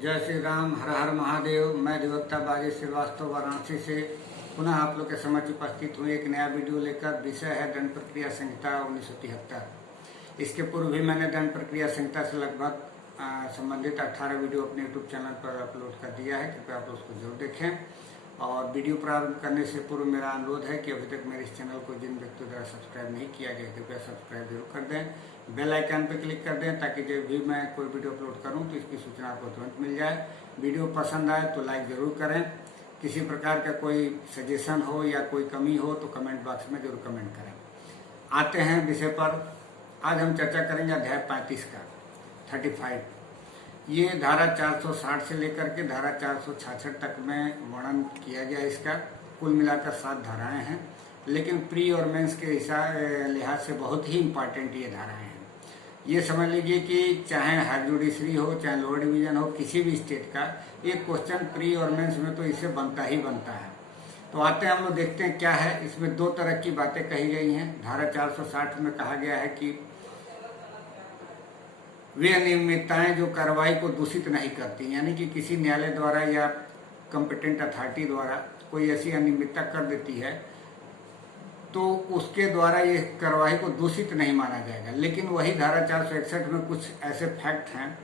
जय श्री राम, हर हर महादेव। मैं अधिवक्ता बाजी श्रीवास्तव वाराणसी से पुनः आप लोग के समक्ष उपस्थित हूँ एक नया वीडियो लेकर। विषय है दंड प्रक्रिया संहिता 1973। इसके पूर्व भी मैंने दंड प्रक्रिया संहिता से लगभग संबंधित 18 वीडियो अपने यूट्यूब चैनल पर अपलोड कर दिया है। कृपया आप उसको जरूर देखें। और वीडियो प्रारंभ करने से पूर्व मेरा अनुरोध है कि अभी तक मेरे इस चैनल को जिन व्यक्तियों द्वारा सब्सक्राइब नहीं किया गया, कृपया सब्सक्राइब जरूर कर दें। बेल आइकन पर क्लिक कर दें ताकि जब भी मैं कोई वीडियो अपलोड करूं तो इसकी सूचना आपको तुरंत मिल जाए। वीडियो पसंद आए तो लाइक जरूर करें। किसी प्रकार का कोई सजेशन हो या कोई कमी हो तो कमेंट बॉक्स में जरूर कमेंट करें। आते हैं विषय पर। आज हम चर्चा करेंगे अध्याय 35 का 35। ये धारा 460 से लेकर के धारा 466 तक में वर्णन किया गया। इसका कुल मिलाकर 7 धाराएं हैं, लेकिन प्री और मेंस के लिहाज से बहुत ही इम्पोर्टेंट ये धाराएं हैं। ये समझ लीजिए कि चाहे हाई जुडिशरी हो, चाहे लोअर डिवीजन हो, किसी भी स्टेट का एक क्वेश्चन प्री और मेंस में तो इससे बनता ही बनता है। तो आते हैं हम लोग देखते हैं क्या है इसमें। 2 तरह की बातें कही गई हैं। धारा 460 में कहा गया है कि वे अनियमितताएं जो कार्रवाई को दूषित नहीं करती, यानी कि किसी न्यायालय द्वारा या कॉम्पिटेंट अथॉरिटी द्वारा कोई ऐसी अनियमितता कर देती है तो उसके द्वारा ये कार्रवाई को दूषित नहीं माना जाएगा। लेकिन वही धारा 461 में कुछ ऐसे फैक्ट हैं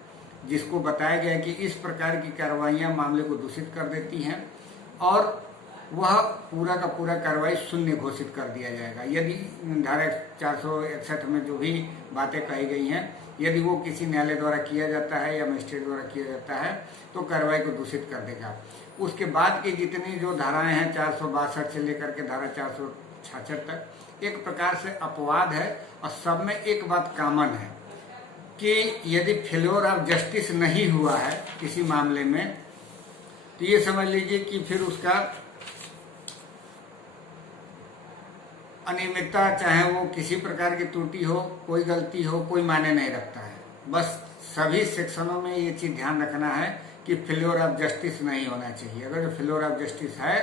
जिसको बताया गया है कि इस प्रकार की कार्रवाइयां मामले को दूषित कर देती हैं और वह पूरा का पूरा कार्रवाई शून्य घोषित कर दिया जाएगा। यदि धारा 461 में जो भी बातें कही गई हैं, यदि वो किसी न्यायालय द्वारा किया जाता है या मजिस्ट्रेट द्वारा किया जाता है तो कार्रवाई को दूषित कर देगा। उसके बाद की जितनी जो धाराएं हैं 462 से लेकर के धारा 466 तक एक प्रकार से अपवाद है। और सब में एक बात कॉमन है कि यदि फेल्योर ऑफ जस्टिस नहीं हुआ है किसी मामले में तो ये समझ लीजिए कि फिर उसका अनियमितता, चाहे वो किसी प्रकार की त्रुटि हो, कोई गलती हो, कोई मायने नहीं रखता है। बस सभी सेक्शनों में ये चीज ध्यान रखना है कि फेल्योर ऑफ जस्टिस नहीं होना चाहिए। अगर फेल्योर ऑफ जस्टिस है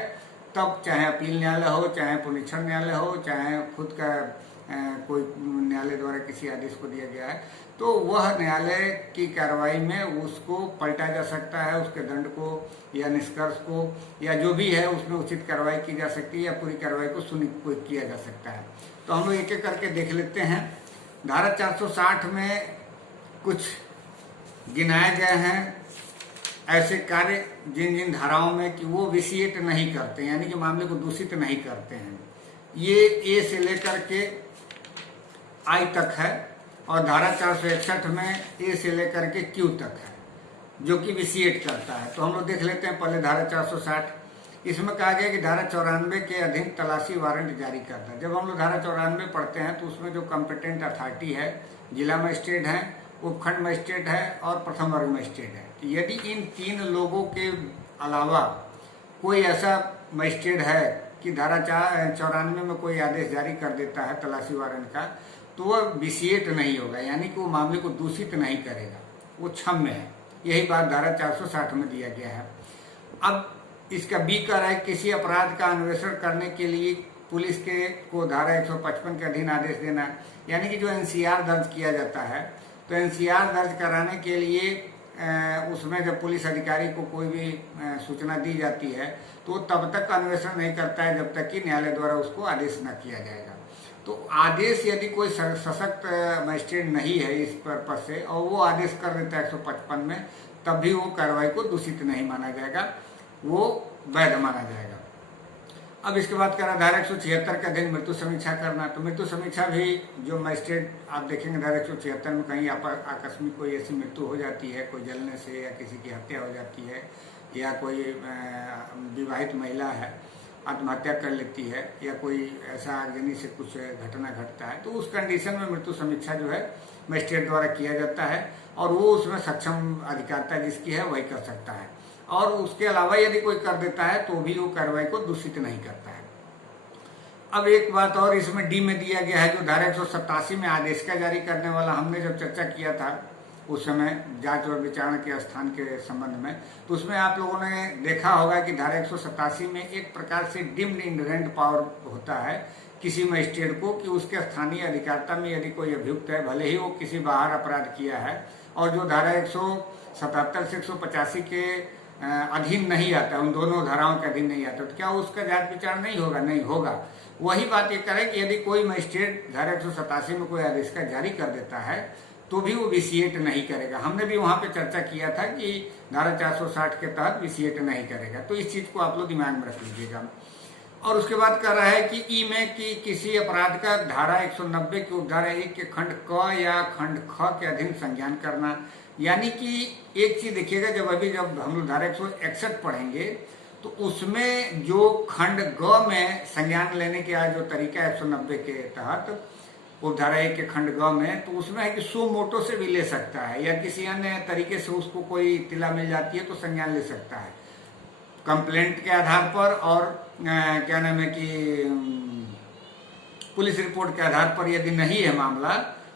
तब चाहे अपील न्यायालय हो, चाहे पुनरीक्षण न्यायालय हो, चाहे खुद का कोई न्यायालय द्वारा किसी आदेश को दिया गया है, तो वह न्यायालय की कार्रवाई में उसको पलटा जा सकता है, उसके दंड को या निष्कर्ष को या जो भी है उसमें उचित कार्रवाई की जा सकती है या पूरी कार्रवाई को सुनिश्चित किया जा सकता है। तो हम लोग एक एक करके देख लेते हैं। धारा 460 में कुछ गिनाए गए हैं ऐसे कार्य जिन जिन धाराओं में कि वो विसिएट नहीं करते, यानी कि मामले को दूषित नहीं करते हैं। ये ए से लेकर के आई तक है और धारा 461 में ए से लेकर के क्यू तक है जो कि विसिएट करता है। तो हम लोग देख लेते हैं पहले धारा 460। इसमें कहा गया कि धारा 94 के अधीन तलाशी वारंट जारी करता है। जब हम लोग धारा 94 पढ़ते हैं तो उसमें जो कॉम्पिटेंट अथॉरिटी है, जिला मजिस्ट्रेट है, उपखंड मजिस्ट्रेट है और प्रथम वर्ग मजिस्ट्रेट है। तो यदि इन 3 लोगों के अलावा कोई ऐसा मजिस्ट्रेट है कि धारा 94 में कोई आदेश जारी कर देता है तलाशी वारंट का, तो वह विसिएट नहीं होगा, यानी कि वो मामले को दूषित नहीं करेगा, वो क्षम्य है। यही बात धारा 460 में दिया गया है। अब इसका बी कर है किसी अपराध का अन्वेषण करने के लिए पुलिस को धारा 155 के अधीन आदेश देना, यानी कि जो एनसीआर दर्ज किया जाता है तो एनसीआर दर्ज कराने के लिए उसमें जब पुलिस अधिकारी को कोई भी सूचना दी जाती है तो तब तक अन्वेषण नहीं करता है जब तक कि न्यायालय द्वारा उसको आदेश न किया जाएगा। तो आदेश यदि कोई सशक्त मजिस्ट्रेट नहीं है इस पर्पज से और वो आदेश कर देता है 155 में, तब भी वो कार्रवाई को दूषित नहीं माना जाएगा, वो वैध माना जाएगा। अब इसके बाद करा धारा 176 के अधीन मृत्यु समीक्षा करना। तो मृत्यु समीक्षा भी जो मजिस्ट्रेट आप देखेंगे धारा 176 में कहीं आकस्मिक कोई ऐसी मृत्यु हो जाती है, कोई जलने से या किसी की हत्या हो जाती है या कोई विवाहित महिला है आत्महत्या कर लेती है या कोई ऐसा आगजनी से कुछ घटना घटता है, तो उस कंडीशन में मृत्यु समीक्षा जो है मजिस्ट्रेट द्वारा किया जाता है और वो उसमें सक्षम अधिकारिता जिसकी है वही कर सकता है। और उसके अलावा यदि कोई कर देता है तो भी वो कार्रवाई को दूषित नहीं करता है। अब एक बात और इसमें डी में दिया गया है जो धारा 187 में आदेश का जारी करने वाला, हमने जब चर्चा किया था उस समय जांच और विचारणा के स्थान के संबंध में, तो उसमें आप लोगों ने देखा होगा कि धारा 187 में एक प्रकार से डिम्ड इंडरेंट पावर होता है किसी मजिस्ट्रेट को कि उसके स्थानीय अधिकारिता में यदि कोई अभियुक्त है, भले ही वो किसी बाहर अपराध किया है, और जो धारा 77 से 185 के अधीन नहीं आता, उन दोनों धाराओं के अधीन नहीं आता, तो क्या उसका जांच विचार नहीं होगा? नहीं होगा। वही बात ये करे कि यदि कोई मजिस्ट्रेट धारा 187 में कोई आदेश का जारी कर देता है तो भी वो विसिएट नहीं करेगा। हमने भी वहां पे चर्चा किया था कि धारा 460 के तहत विसिएट नहीं करेगा, तो इस चीज को आप लोग दिमाग में रख लीजिएगा। और उसके बाद कह रहा है कि ई में कि किसी अपराध का धारा 190 की उपधारा 1 के खंड क या खंड ख के अधीन संज्ञान करना। यानी कि एक चीज देखिएगा, जब हम लोग धारा 161 पढ़ेंगे तो उसमें जो खंड ग में संज्ञान लेने का जो तरीका है 190 के तहत उपधारा 1 के खंड ग में, तो उसमें है कि सो मोटो से भी ले सकता है या किसी अन्य तरीके से उसको कोई इत्तिला मिल जाती है तो संज्ञान ले सकता है कंप्लेंट के आधार पर, और क्या नाम है कि पुलिस रिपोर्ट के आधार पर। यदि नहीं है मामला,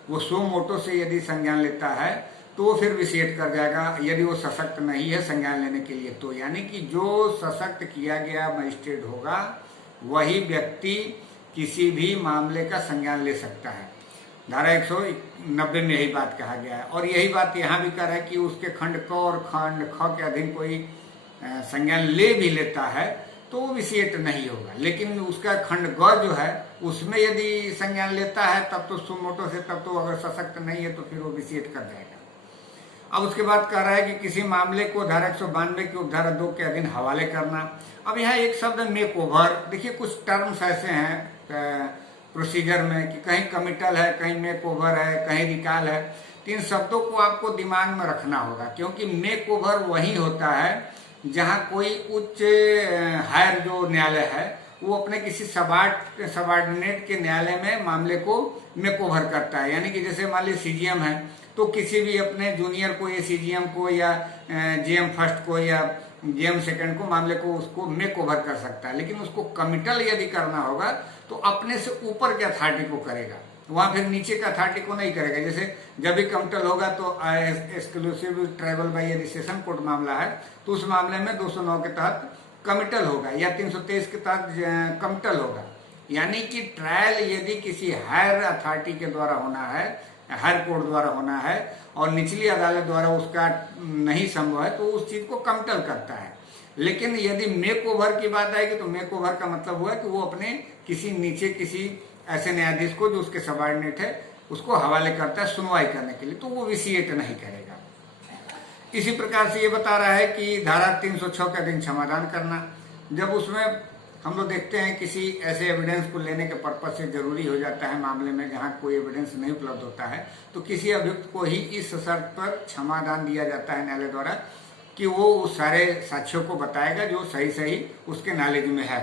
वो सो मोटो से यदि संज्ञान लेता है तो वो फिर विसिएट कर जाएगा, यदि वो सशक्त नहीं है संज्ञान लेने के लिए। तो यानी कि जो सशक्त किया गया मजिस्ट्रेट होगा वही व्यक्ति किसी भी मामले का संज्ञान ले सकता है। धारा 190 में यही बात कहा गया है, और यही बात यहाँ भी कह रहा है कि उसके खंड क और खंड ख के अधीन कोई संज्ञान ले भी लेता है तो वो विसिएट नहीं होगा। लेकिन उसका खंड ग जो है उसमें यदि संज्ञान लेता है तब तो सुमोटो से, तब तो अगर सशक्त नहीं है तो फिर वो विसिएट कर जाएगा। अब उसके बाद कह रहा है कि किसी मामले को धारा 192 की उपधारा 2 के अधीन हवाले करना। अब यहाँ एक शब्द मेक ओवर, देखिए कुछ टर्म्स ऐसे हैं प्रोसीजर में कि कहीं कमिटल है, कहीं मेक ओवर है, कहीं रिकॉल है। तीन शब्दों को आपको दिमाग में रखना होगा, क्योंकि मेक ओवर वही होता है जहां कोई उच्च हायर जो न्यायालय है वो अपने किसी सबॉर्डिनेट के न्यायालय में मामले को मेक ओवर करता है। यानी कि जैसे मान लीजिए सीजीएम है तो किसी भी अपने जूनियर को या सीजीएम को या जीएम फर्स्ट को या जीएम सेकंड को मामले को उसको मेक ओवर कर सकता है। लेकिन उसको कमिटल यदि करना होगा तो अपने से ऊपर के अथॉरिटी को करेगा, वहां फिर नीचे का अथॉरिटी को नहीं करेगा। जैसे जब भी कमिटल होगा तो एक्सक्लूसिव ट्राइबल बाई यदि सेशन कोर्ट मामला है तो उस मामले में 209 के तहत कमिटल होगा या 323 के तहत कमिटल होगा। यानी कि ट्रायल यदि किसी हायर अथॉरिटी के द्वारा होना है, हायर कोर्ट द्वारा होना है और निचली अदालत द्वारा उसका नहीं संभव है तो उस चीज को कमिटल करता है। लेकिन यदि मेक ओवर की बात आएगी तो मेक ओवर का मतलब हुआ कि वो अपने किसी नीचे किसी ऐसे न्यायाधीश को जो उसके सबॉर्डिनेट है उसको हवाले करता है सुनवाई करने के लिए, तो वो विसिएट नहीं करेगा। इसी प्रकार से ये बता रहा है कि धारा 306 के अधीन क्षमादान करना। जब उसमें हम लोग देखते हैं किसी ऐसे एविडेंस को लेने के पर्पज से जरूरी हो जाता है मामले में जहां कोई एविडेंस नहीं उपलब्ध होता है तो किसी अभियुक्त को ही इस शर्त पर क्षमादान दिया जाता है न्यायालय द्वारा कि वो उस सारे साक्ष्यों को बताएगा जो सही उसके नॉलेज में है।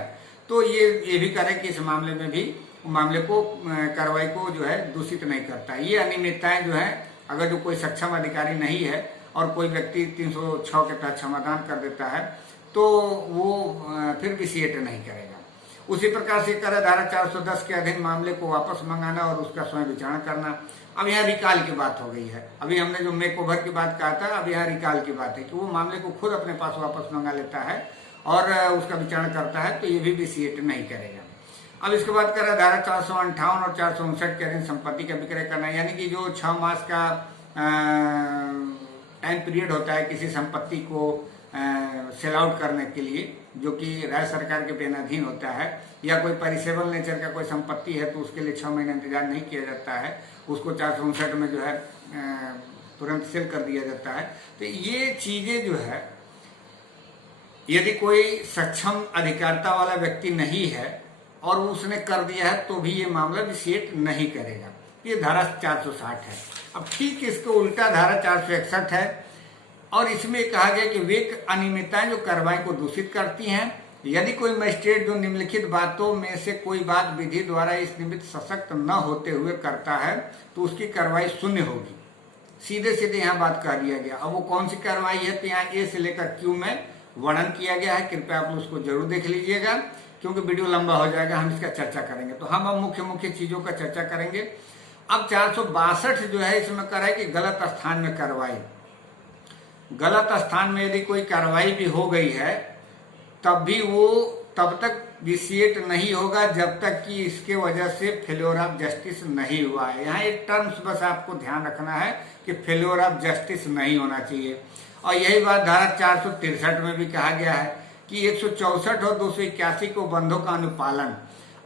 तो ये भी करें कि इस मामले में भी मामले को कार्रवाई को जो है दूषित नहीं करता है। ये अनियमितताएं जो है अगर जो कोई सक्षम अधिकारी नहीं है और कोई व्यक्ति 306 के तहत क्षमादान कर देता है तो वो फिर विसिएट नहीं करेगा। उसी प्रकार से करे धारा 410 के अधीन मामले को वापस मंगाना और उसका स्वयं विचारण करना। अब यहाँ रिकाल की बात हो गई है। अभी हमने जो मेक ओवर की बात कहा था, अब यहाँ रिकाल की बात है कि वो मामले को खुद अपने पास वापस मंगा लेता है और उसका विचारण करता है, तो ये भी विसिएट नहीं करेगा। अब इसके बाद करें धारा 458 और 459 के अधीन संपत्ति का विक्रय करना। यानी कि जो 6 मास का टाइम पीरियड होता है किसी संपत्ति को सेल आउट करने के लिए, जो कि राज्य सरकार के बेनाधीन होता है, या कोई परिसेबल नेचर का कोई संपत्ति है तो उसके लिए 6 महीने इंतजार नहीं किया जाता है, उसको 459 में जो है तुरंत सेल कर दिया जाता है। तो ये चीजें जो है यदि कोई सक्षम अधिकारिता वाला व्यक्ति नहीं है और उसने कर दिया है तो भी ये मामला विसिएट नहीं करेगा। ये धारा 460 है। अब ठीक इसको उल्टा धारा 461 है और इसमें कहा गया कि वे अनियमितताएं जो कार्रवाई को दूषित करती हैं, यदि कोई मजिस्ट्रेट जो निम्नलिखित बातों में से कोई बात विधि द्वारा इस निमित्त सशक्त न होते हुए करता है तो उसकी कार्रवाई शून्य होगी। सीधे सीधे यहाँ बात कर दिया गया। अब वो कौन सी कार्रवाई है तो यहाँ ए से लेकर क्यू में वर्णन किया गया है। कृपया आप उसको जरूर देख लीजिएगा क्योंकि वीडियो लंबा हो जाएगा, हम इसका चर्चा करेंगे। तो हम अब मुख्य चीजों का चर्चा करेंगे। अब 462 जो है इसमें कह रहा है कि गलत स्थान में कार्रवाई। गलत स्थान में यदि कोई कार्रवाई भी हो गई है तब भी वो तब तक विसिएट नहीं होगा जब तक कि इसके वजह से फेल्योर ऑफ जस्टिस नहीं हुआ है। यहाँ एक टर्म्स बस आपको ध्यान रखना है कि फेल्योर ऑफ जस्टिस नहीं होना चाहिए। और यही बात धारा 463 में भी कहा गया है कि 164 और 281 को बंधों का अनुपालन।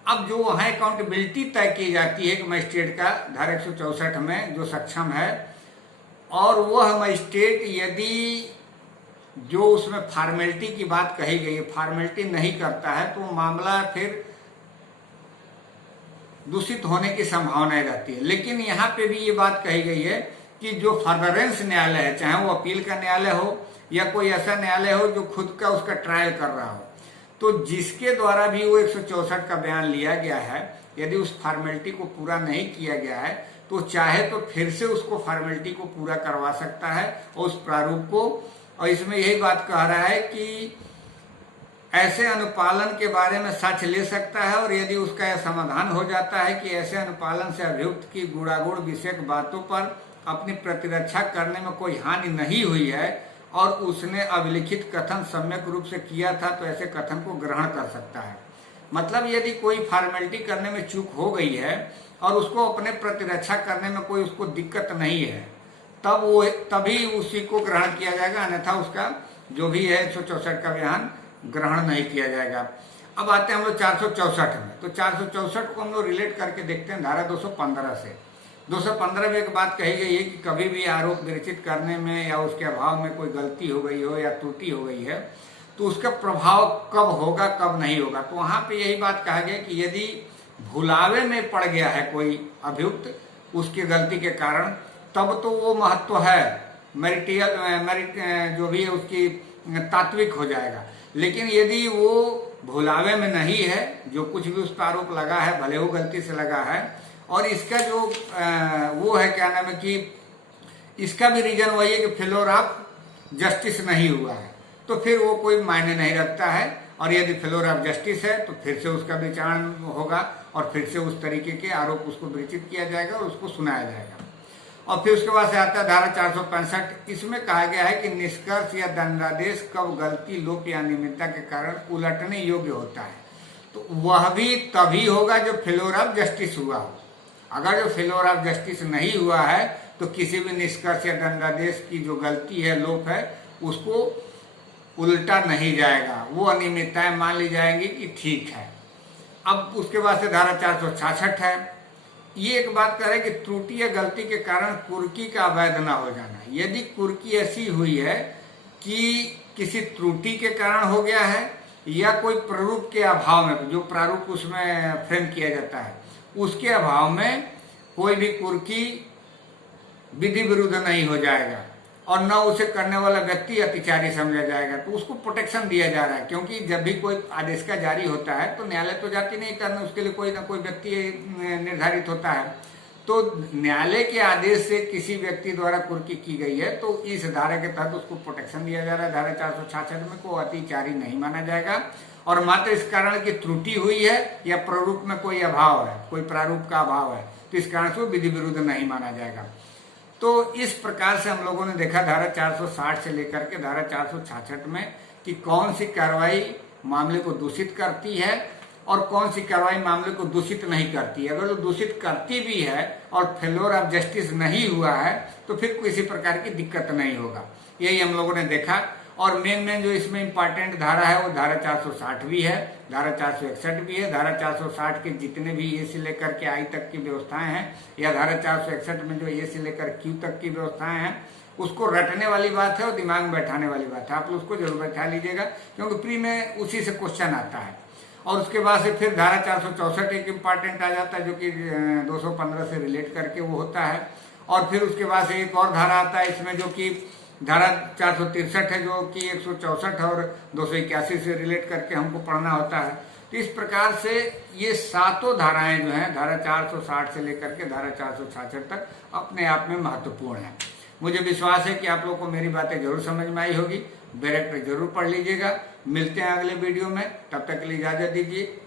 अब जो वहाँ अकाउंटेबिलिटी तय की जाती है एक मजिस्ट्रेट का धारा 164 में जो सक्षम है, और वह मजिस्ट्रेट यदि जो उसमें फॉर्मेलिटी की बात कही गई है फॉर्मेलिटी नहीं करता है तो मामला फिर दूषित होने की संभावना रहती है। लेकिन यहाँ पे भी ये बात कही गई है कि जो फर्दरेंस न्यायालय है, चाहे वो अपील का न्यायालय हो या कोई ऐसा न्यायालय हो जो खुद का उसका ट्रायल कर रहा हो, तो जिसके द्वारा भी वो 164 का बयान लिया गया है, यदि उस फॉर्मेलिटी को पूरा नहीं किया गया है तो चाहे तो फिर से उसको फॉर्मेलिटी को पूरा करवा सकता है और उस प्रारूप को। और इसमें यही बात कह रहा है कि ऐसे अनुपालन के बारे में साक्ष्य ले सकता है, और यदि उसका यह समाधान हो जाता है कि ऐसे अनुपालन से अभियुक्त की गुणागुण विषयक बातों पर अपनी प्रतिरक्षा करने में कोई हानि नहीं हुई है और उसने अभिलिखित कथन सम्यक रूप से किया था, तो ऐसे कथन को ग्रहण कर सकता है। मतलब यदि कोई फॉर्मेलिटी करने में चूक हो गई है और उसको अपने प्रतिरक्षा करने में कोई उसको दिक्कत नहीं है, तब वो तभी उसी को ग्रहण किया जाएगा, अन्यथा उसका जो भी है 164 का बयान ग्रहण नहीं किया जाएगा। अब आते हैं हम लोग 464 में। तो 464 को हम लोग रिलेट करके देखते हैं धारा 215 से। 215 में एक बात कही गई है कि कभी भी आरोप विरचित करने में या उसके अभाव में कोई गलती हो गई हो या त्रुटि हो गई है तो उसका प्रभाव कब होगा कब नहीं होगा। तो वहां पे यही बात कहा गया कि यदि भुलावे में पड़ गया है कोई अभियुक्त उसकी गलती के कारण, तब तो वो महत्व है, मेरिट जो भी है उसकी तात्विक हो जाएगा। लेकिन यदि वो भुलावे में नहीं है, जो कुछ भी उस पर आरोप लगा है भले वो गलती से लगा है, और इसका जो वो है क्या नाम है कि इसका भी रीजन वही है कि फेल्योर ऑफ जस्टिस नहीं हुआ है, तो फिर वो कोई मायने नहीं रखता है। और यदि फेल्योर ऑफ जस्टिस है तो फिर से उसका विचारण होगा और फिर से उस तरीके के आरोप उसको विरचित किया जाएगा और उसको सुनाया जाएगा। और फिर उसके बाद से आता है धारा 465। इसमें कहा गया है कि निष्कर्ष या दंडादेश कब गलती, लोप या अनियमितता के कारण उलटने योग्य होता है, तो वह भी तभी होगा जब फेल्योर ऑफ जस्टिस हुआ हो। अगर जो फेल्योर ऑफ जस्टिस नहीं हुआ है तो किसी भी निष्कर्ष या दंडादेश की जो गलती है, लोप है, उसको उल्टा नहीं जाएगा, वो अनियमितताएं मान ली जाएंगी कि ठीक है। अब उसके बाद से धारा 466 है। ये एक बात कर रहे कि त्रुटि या गलती के कारण कुर्की का अवैध न हो जाना। यदि कुर्की ऐसी हुई है कि किसी त्रुटि के कारण हो गया है या कोई प्रारूप के अभाव में, जो प्रारूप उसमें फ्रेम किया जाता है उसके अभाव में कोई भी कुर्की विधि विरुद्ध नहीं हो जाएगा और न उसे करने वाला व्यक्ति अतिचारी समझा जाएगा, तो उसको प्रोटेक्शन दिया जा रहा है। क्योंकि जब भी कोई आदेश का जारी होता है तो न्यायालय तो जाति नहीं करना, उसके लिए कोई ना कोई व्यक्ति निर्धारित होता है। तो न्यायालय के आदेश से किसी व्यक्ति द्वारा कुर्की की गई है तो इस धारा के तहत उसको प्रोटेक्शन दिया जा रहा है। धारा 466 में को अतिचारी नहीं माना जाएगा, और मात्र इस कारण की त्रुटि हुई है या प्रारूप में कोई अभाव है, कोई प्रारूप का अभाव है, तो इस कारण से विधि विरुद्ध नहीं माना जाएगा। तो इस प्रकार से हम लोगों ने देखा धारा 460 से लेकर के धारा 466 में कि कौन सी कार्रवाई मामले को दूषित करती है और कौन सी कार्रवाई मामले को दूषित नहीं करती है। अगर वो दूषित करती भी है और फेल्योर ऑफ जस्टिस नहीं हुआ है तो फिर किसी प्रकार की दिक्कत नहीं होगा। यही हम लोगों ने देखा। और मेन जो इसमें इंपॉर्टेंट धारा है वो धारा 460 भी है, धारा 461 भी है। धारा 460 के जितने भी ए से लेकर के आई तक की व्यवस्थाएं हैं या धारा 461 में जो ए से लेकर क्यू तक की व्यवस्थाएं हैं उसको रटने वाली बात है और दिमाग में बैठाने वाली बात है। आप लोग उसको जरूर बैठा लीजिएगा क्योंकि प्री में उसी से क्वेश्चन आता है। और उसके बाद से फिर धारा 464 एक इम्पॉर्टेंट आ जाता है जो कि 215 से रिलेट करके वो होता है। और फिर उसके बाद से एक और धारा आता है इसमें जो कि धारा 463 है जो कि 164 और 281 से रिलेट करके हमको पढ़ना होता है। तो इस प्रकार से ये सातों धाराएं जो हैं धारा 460 से लेकर के धारा 466 तक अपने आप में महत्वपूर्ण है। मुझे विश्वास है कि आप लोगों को मेरी बातें जरूर समझ में आई होगी। डायरेक्ट जरूर पढ़ लीजिएगा। मिलते हैं अगले वीडियो में, तब तक के लिए इजाजत दीजिए।